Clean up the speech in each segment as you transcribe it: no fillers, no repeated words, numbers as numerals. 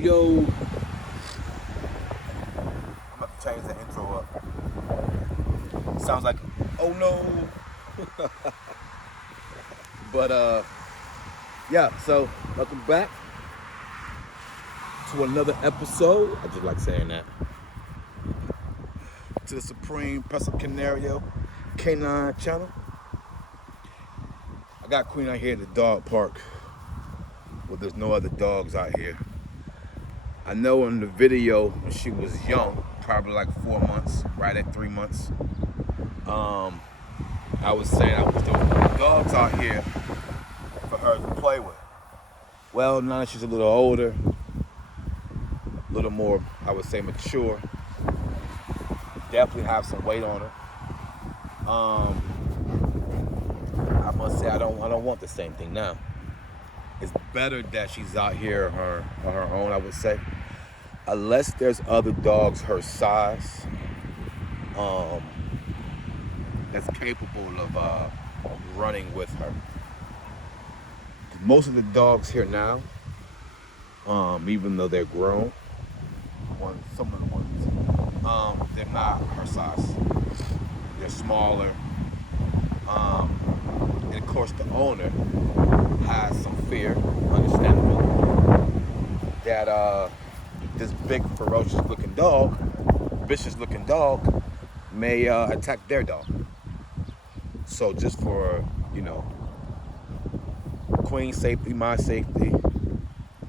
Yo, I'm about to change the intro up. Sounds like, oh no. But yeah, so welcome back to another episode. I just like saying that. To the Supreme Pesca Canario Canine channel. I got Queen out here at the dog park. Well, there's no other dogs out here. I know in the video when she was young, probably like 4 months, right at 3 months, I was saying I was doing dogs out here for her to play with. Well, now that she's a little older, a little more, I would say, mature, definitely have some weight on her. I must say I don't want the same thing now. It's better that she's out here on her own, I would say. Unless there's other dogs her size that's capable of running with her. Most of the dogs here now, even though they're grown, some of the ones, they're not her size. They're smaller. And of course the owner has some fear, understandably, that this big, ferocious looking dog, vicious looking dog, may attack their dog. So just for, Queen's safety, my safety,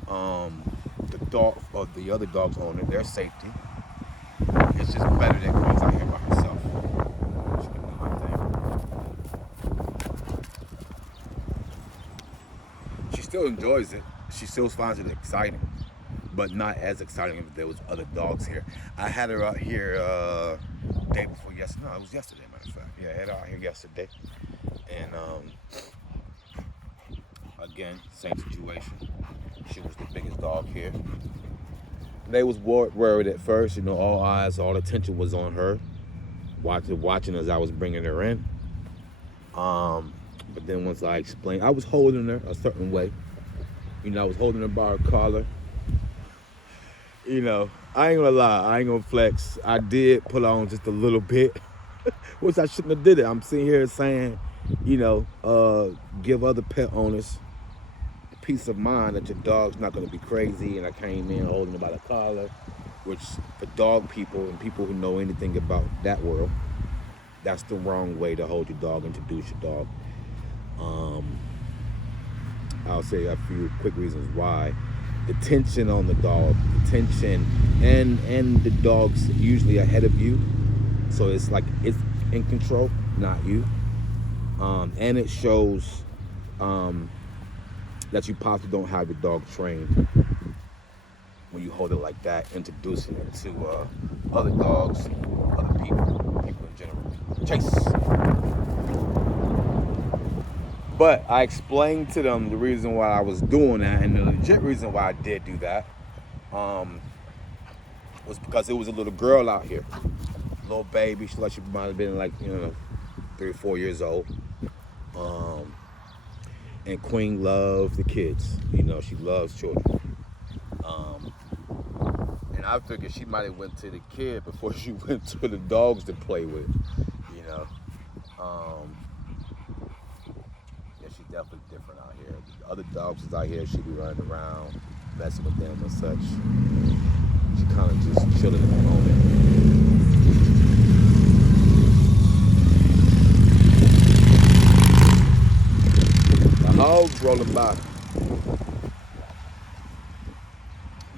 the dog or the other dog's owner, their safety, it's just better that Queen's out here by herself. She can do my thing. She still enjoys it. She still finds it exciting, but not as exciting if there was other dogs here. I had her out here day before yesterday. No, it was yesterday, matter of fact. Yeah, I had her out here yesterday. And again, same situation. She was the biggest dog here. They was worried at first, all eyes, all attention was on her, watching as I was bringing her in. But then once I explained, I was holding her a certain way. I was holding her by her collar. I ain't gonna lie, I ain't gonna flex. I did pull on just a little bit, which I shouldn't have did it. I'm sitting here saying, give other pet owners peace of mind that your dog's not gonna be crazy. And I came in holding her by the collar, which for dog people and people who know anything about that world, that's the wrong way to hold your dog, introduce your dog. I'll say a few quick reasons why. The tension on the dog, the tension, and the dog's usually ahead of you, so it's like it's in control, not you. And it shows that you possibly don't have your dog trained when you hold it like that, introducing it to other dogs, other people in general. Chase. But I explained to them the reason why I was doing that, and the legit reason why I did do that was because it was a little girl out here, little baby. She might have been like 3 or 4 years old. And Queen loves the kids. She loves children. And I figured she might have went to the kid before she went to the dogs to play with. She's definitely different out here. The other dogs is out here, she be running around, messing with them and such. She kind of just chilling at the moment. The hogs rolling by.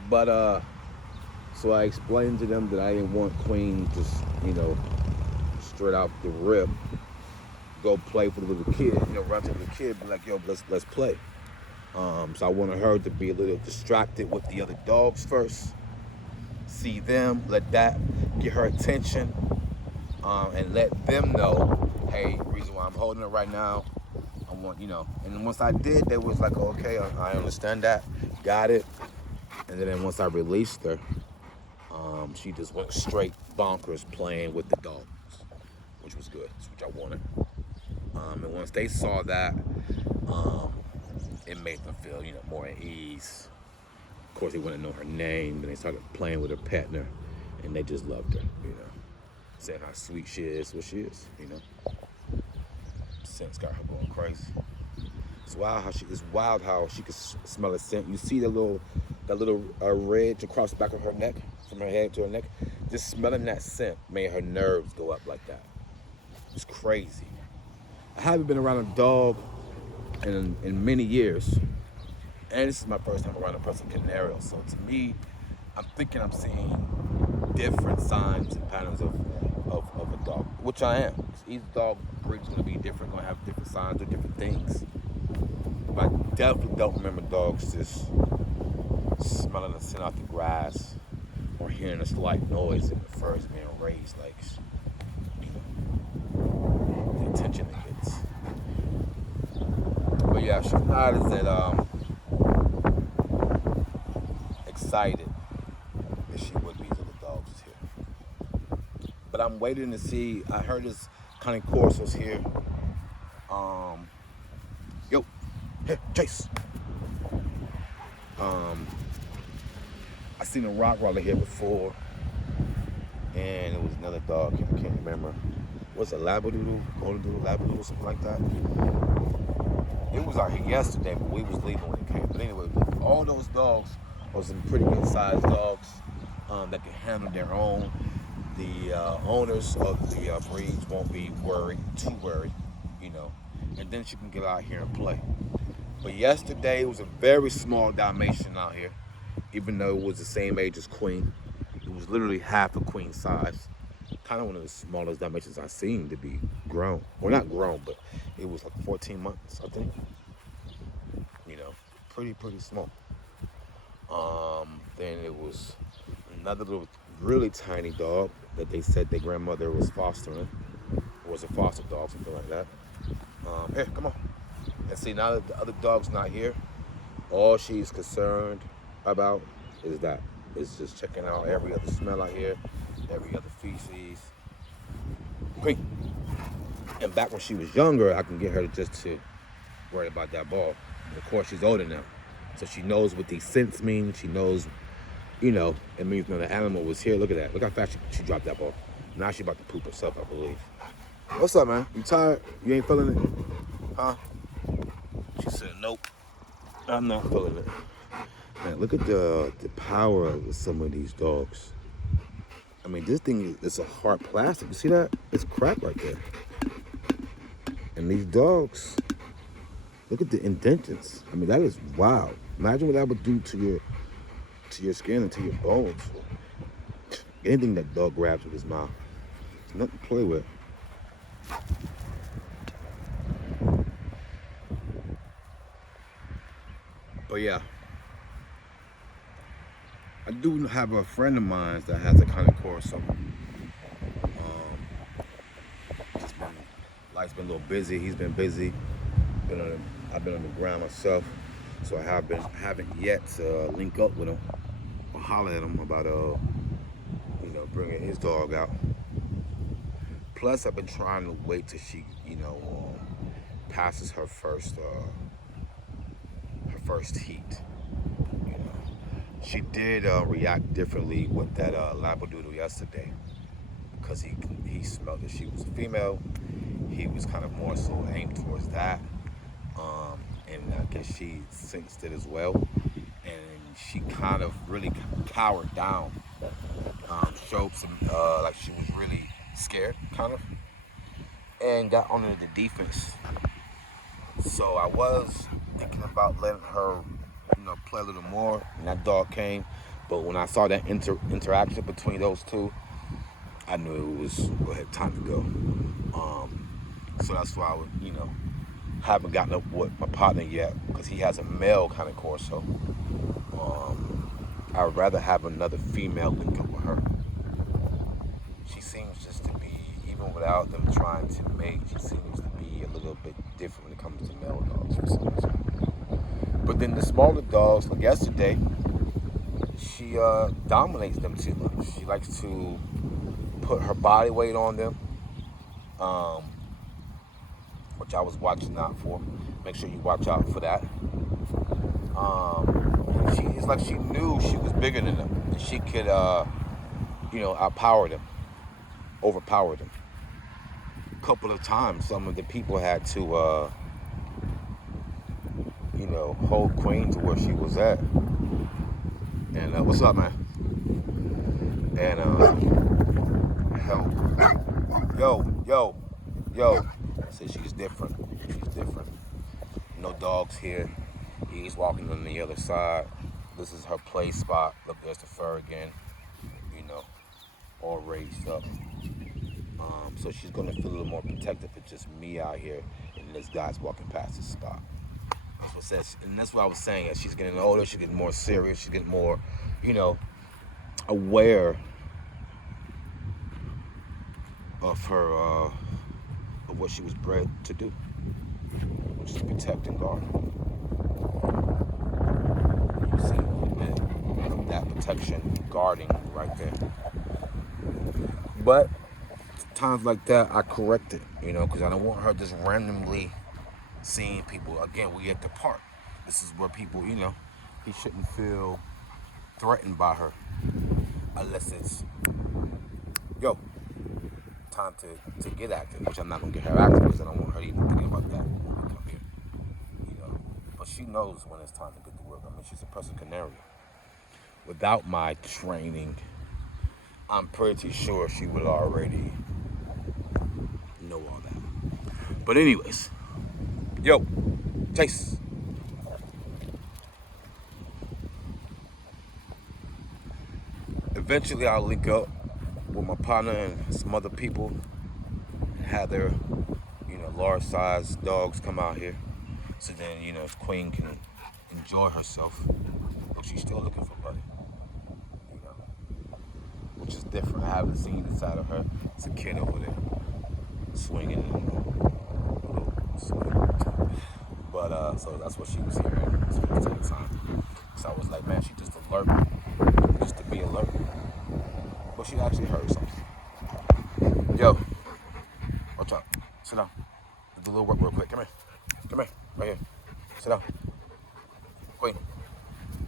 But so I explained to them that I didn't want Queen just, straight out the rip, go play for the little kid, run to the kid, be like, yo, let's play. So I wanted her to be a little distracted with the other dogs first, see them, let that get her attention, and let them know, hey, the reason why I'm holding her right now, I want, and once I did, they was like, okay, I understand that, got it. And then once I released her, she just went straight bonkers playing with the dogs, which was good, which I wanted. And once they saw that, it made them feel, more at ease. course, they want to know her name, and they started playing with her, petting her, and they just loved her, saying how sweet she is, what she is, Scent's got her going crazy. It's wild how she can smell a scent. You see that little ridge across the back of her neck, from her head to her neck. Just smelling that scent made her nerves go up like that. It's crazy. I haven't been around a dog in many years, and this is my first time around a Prussia Canario. So to me, I'm thinking I'm seeing different signs and patterns of a dog, which I am. Each dog breed is going to be different, going to have different signs or different things. But I definitely don't remember dogs just smelling the scent off the grass or hearing a slight noise and the fur is being raised, like, the attention it gets. But yeah, she's not as excited as she would be to the dogs here. But I'm waiting to see. I heard this Cane Corso's here. Yo, hey, Chase. I seen a Rottweiler here before, and it was another dog. I can't remember. What's a Labradoodle, Golden Doodle, Labradoodle, something like that. It was out here yesterday, but we was leaving when it came. But anyway, all those dogs are some pretty good sized dogs that can handle their own. The owners of the breeds won't be too worried, and then she can get out here and play. But yesterday it was a very small Dalmatian out here, even though it was the same age as Queen. It was literally half a Queen size. Kind of one of the smallest Dalmatians I've seen to be grown. Well, not grown, but it was like 14 months, I think. Pretty small. Then it was another little, really tiny dog that they said their grandmother was fostering. Or was a foster dog, something like that. Here, come on. And see, now that the other dog's not here, all she's concerned about is that. It's just checking out every other smell out here, every other feces. Quick. And back when she was younger, I can get her to worry about that ball. And of course, she's older now. So she knows what these scents mean. She knows, it means the animal was here. Look at that. Look how fast she dropped that ball. Now she's about to poop herself, I believe. What's up, man? You tired? You ain't feeling it? Huh? She said, nope. I'm not feeling it. Man, look at the power of some of these dogs. I mean, this thing is a hard plastic. You see that? It's cracked right there. And these dogs, look at the indentures. I mean, that is wild. Imagine what that would do to your skin and to your bones. Anything that dog grabs with his mouth. It's nothing to play with. But yeah. I do have a friend of mine that has a Cane Corso. Life's been a little busy. He's been busy. I've been on the ground myself, so I haven't yet link up with him or holler at him about bringing his dog out. Plus, I've been trying to wait till she passes her first heat. She did react differently with that Labradoodle yesterday because he smelled that she was a female. He was kind of more so aimed towards that, and I guess she sensed it as well. And she kind of really cowered down, showed some like she was really scared, kind of, and got under the defense. So I was thinking about letting her play a little more, and that dog came. But when I saw that interaction between those two, I knew it was time to go. So that's why I would, haven't gotten up with my partner yet because he has a male Cane Corso. I'd rather have another female link up with her. She seems just to be, even without them trying to mate, she seems to be a little bit different when it comes to male dogs for some reason. But then the smaller dogs, like yesterday, she dominates them too much. She likes to put her body weight on them, which I was watching out for. Make sure you watch out for that. it's like she knew she was bigger than them, and she could, outpower them, overpower them. A couple of times, some of the people had to, hold Queen to where she was at. And what's up, man? And yo. So she's different. She's different. No dogs here. He's walking on the other side. This is her play spot. Look, there's the fur again. All raised up. So she's gonna feel a little more protective. It's just me out here, and this guy's walking past this spot. That's what it says, and that's what I was saying. As she's getting older, she's getting more serious. She's getting more, aware of her, of what she was bred to do, which is protect and guard. You see a little bit of that protection, guarding right there. But times like that, I correct it, because I don't want her just randomly seeing people. Again, we at the park. This is where people, he shouldn't feel threatened by her unless it's, time to get active, which I'm not going to get her active because I don't want her even thinking about that when we come here, But she knows when it's time to get to work. I mean, she's a Persian Canary. Without my training, I'm pretty sure she would already know all that. But anyways, Chase. Eventually I'll link up with my partner and some other people and have their, large sized dogs come out here. So then, Queen can enjoy herself. But she's still looking for Buddy. Which is different. I haven't seen the side of her. It's a kid over there swinging a little swing. But so that's what she was hearing this first time. So I was like, man, she just alert, just to be alert. But she actually heard something. Watch out. Sit down. Do a little work real quick. Come here. Right here. Sit down. Queen.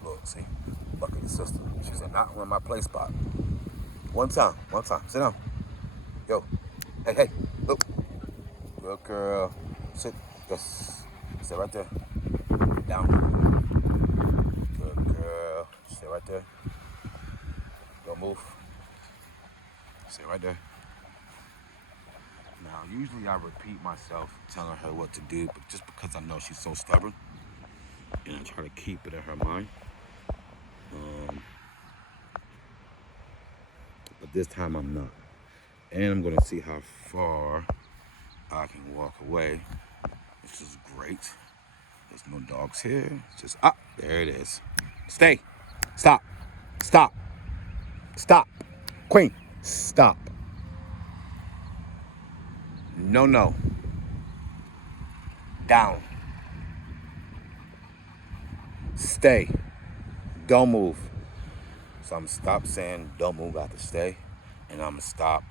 Look, see? Look at your sister. She's not on my play spot. One time. Sit down. Hey, look. Good girl. Sit. Just sit right there. Down. Good girl. Sit right there. Don't move. Sit right there. Now, usually I repeat myself, telling her what to do, but just because I know she's so stubborn, and I try to keep it in her mind. But this time I'm not. And I'm going to see how far I can walk away. This is great. There's no dogs here. It's just, there it is. Stay. Stop. Queen, stop. No. Down. Stay. Don't move. So I'm going to stop saying don't move, I have to stay. And I'm going to stop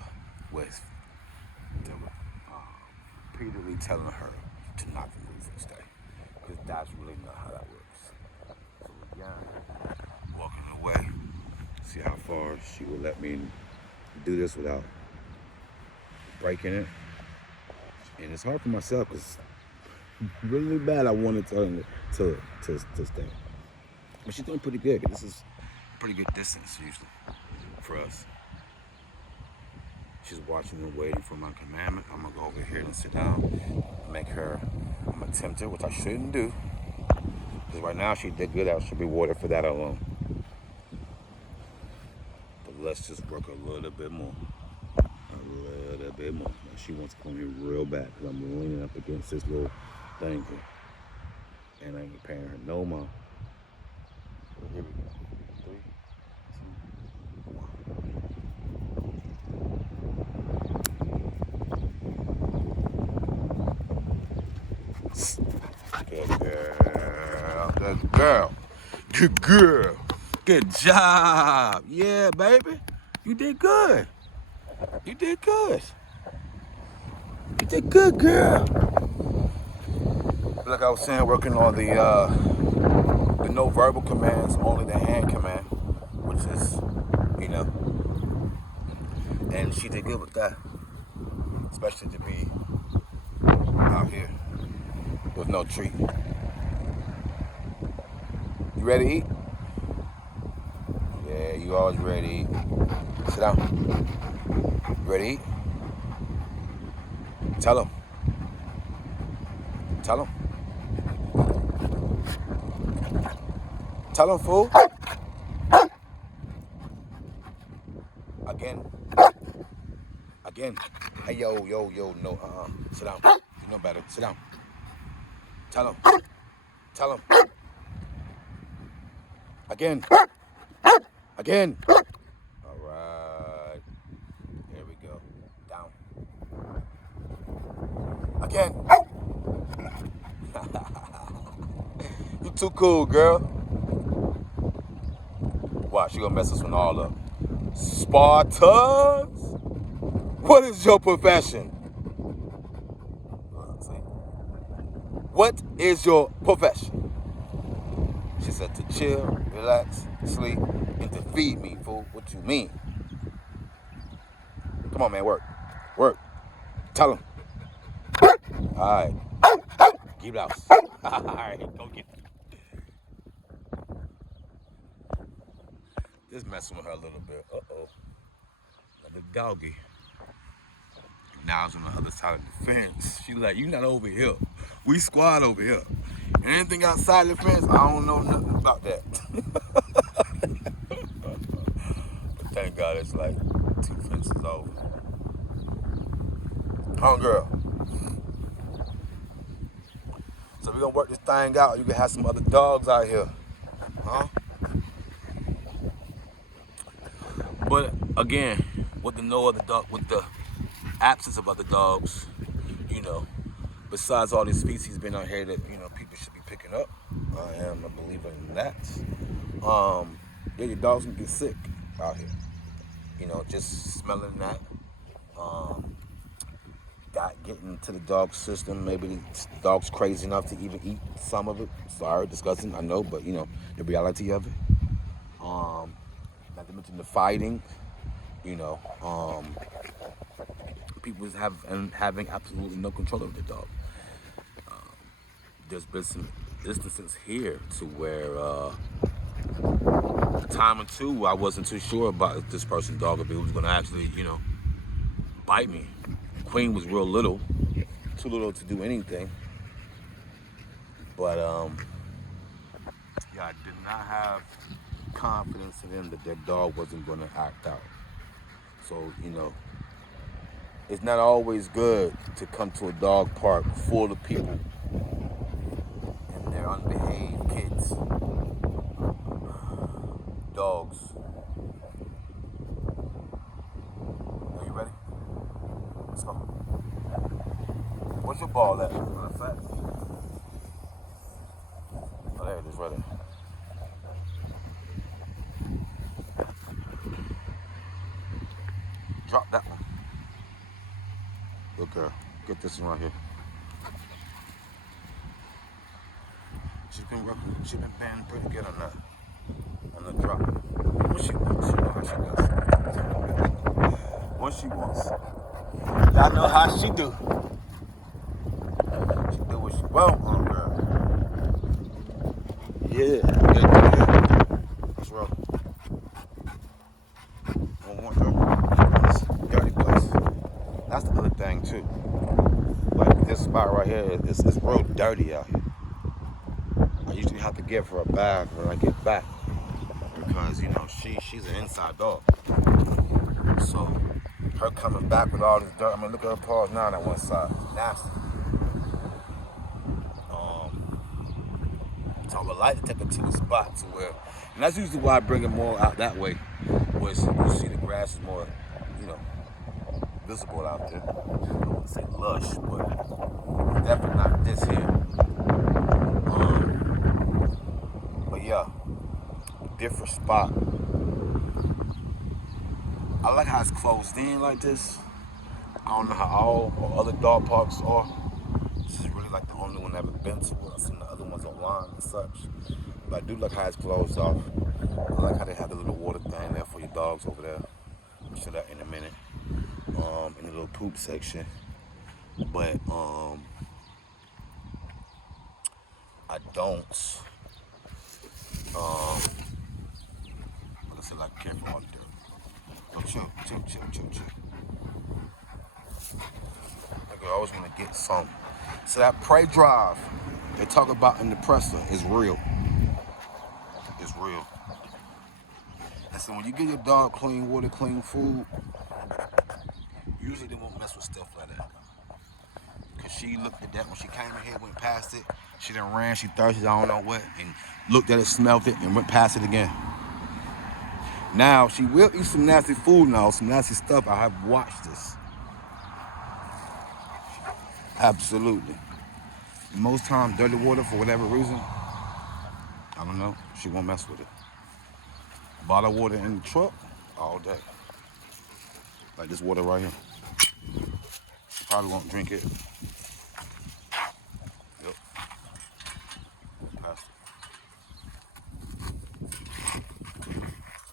with repeatedly telling her to not move and stay. Because that's really not how that works. So again, walking away, see how far she will let me do this without breaking it. And it's hard for myself because really bad I wanted to tell her to stay. But she's doing pretty good. This is pretty good distance usually for us. She's watching and waiting for my commandment. I'm gonna go over here and sit down, I'm gonna tempt her, which I shouldn't do. Because right now she did good, I should be rewarded for that alone. But let's just work a little bit more. Now she wants to come here real bad because I'm leaning up against this little thing here. And I ain't paying her no mind. So here we go. 3, 2, 1. Good girl. Good job. Yeah, baby. You did good. You did good, girl. Like I was saying, working on the no verbal commands, only the hand command, which is, you know, and she did good with that, especially to be out here with no treat. You ready to eat? Yeah, you always ready to eat. Sit down. You ready to eat? Tell him. Tell him. Tell him, fool. Again. Hey, yo, no, sit down. You know better. Sit down. Tell him. Again. All right. There we go. Down. Again. You too cool, girl. Watch, you gonna mess this one all up. Spartans, what is your profession? What is your profession? She said to chill, relax, sleep, and to feed me, fool. What you mean? Come on, man, work. Tell him. All right. Keep it out. All right, go get it. Just messing with her a little bit. Uh-oh. Another doggy. Now it's on the other side of the fence. She like, you not over here. We squad over here. And anything outside the fence, I don't know nothing about that. But thank God it's like 2 fences over. Huh, girl? So we're gonna work this thing out. You can have some other dogs out here. Huh? But again, with the absence of other dogs, you know, besides all these species being out here that, you know, people should be picking up, I am a believer in that. Yeah, your dogs can get sick out here. You know, just smelling that. Getting to the dog system. Maybe the dog's crazy enough to even eat some of it. Sorry, disgusting, I know, but you know, the reality of it. Not to mention the fighting, you know, people having absolutely no control over the dog. There's been some instances here to where a time or two I wasn't too sure about this person's dog, if it was going to actually, you know, bite me. Queen was real little, too little to do anything. But yeah, I did not have confidence in them that their dog wasn't going to act out. So, you know, it's not always good to come to a dog park full of people and they're unbehaved kids, dogs. Are you ready? Let's go. Where's your ball at? Oh, there it is, right there. Drop that one. Good girl. Get this one right here. She's been banging pretty good on that. On the drop. What she wants. She knows how she does. What she wants. Y'all know how she do. She do what she want, girl. Yeah. Let's roll. Don't want her. It's a dirty place. That's the other thing too. Like this spot right here, it's real dirty out here. I usually have to give her a bath when I get back because, you know, she's an inside dog. So her coming back with all this dirt. I mean, look at her paws now on that one side. It's nasty. So I would like to take her to a spot to where, and that's usually why I bring her more out that way, where you see the grass is more, you know, visible out there. I don't want to say lush, but definitely not this here. But yeah, different spot. I like how it's closed in like this. I don't know how all or other dog parks are. This is really like the only one I've ever been to. I've seen the other ones online and such. But I do like how it's closed off. I like how they have the little water thing there for your dogs over there. I'll show that in a minute. In the little poop section. But I don't like I said, like careful out there. Go chill. Like I always want to get some. So that prey drive they talk about in the presser is real. It's real. And so when you give your dog clean water, clean food, usually they won't mess with stuff like that. Cause she looked at that when she came in here, went past it. She done ran, she thirsty, I don't know what, and looked at it, smelled it, and went past it again. Now she will eat some nasty food now, some nasty stuff. I have watched this. Absolutely. Most times, dirty water for whatever reason, I don't know, she won't mess with it. Bottled water in the truck, all day. Like this water right here. She probably won't drink it. Yep. Pass it.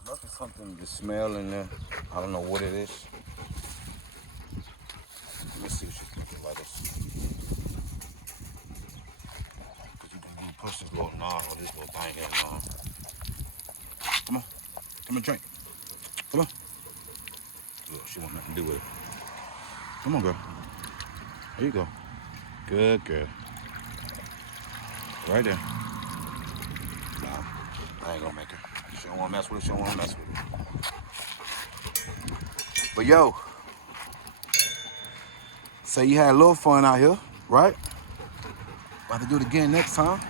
Must be something to smell in there. I don't know what it is. Let me see if she's drinking like this. Because you can push this little knob or this little thing here knob. Come on. Come and drink. Come on. Look, she want nothing to do with it. Come on, girl. There you go. Good girl. Right there. Nah, I ain't gonna make her. She don't wanna mess with it, she don't wanna mess with it. But yo, say you had a little fun out here, right? About to do it again next time.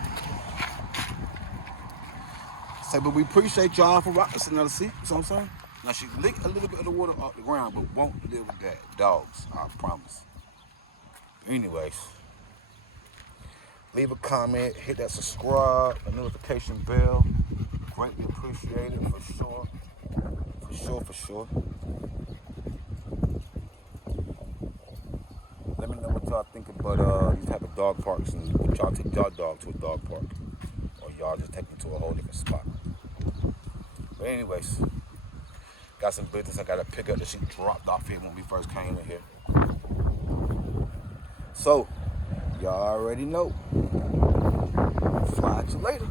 Say, but we appreciate y'all for rocking us another seat. You know what I'm saying? Now she licked a little bit of the water off the ground, but won't live with that. Dogs, I promise. Anyways, leave a comment, hit that subscribe, a notification bell. Greatly appreciated for sure. For sure. Let me know what y'all think about these type of dog parks and would y'all take y'all dog to a dog park? Or y'all just take them to a whole different spot. But anyways, got some business I gotta pick up that she dropped off here when we first came in here. So, y'all already know. Fly at you later.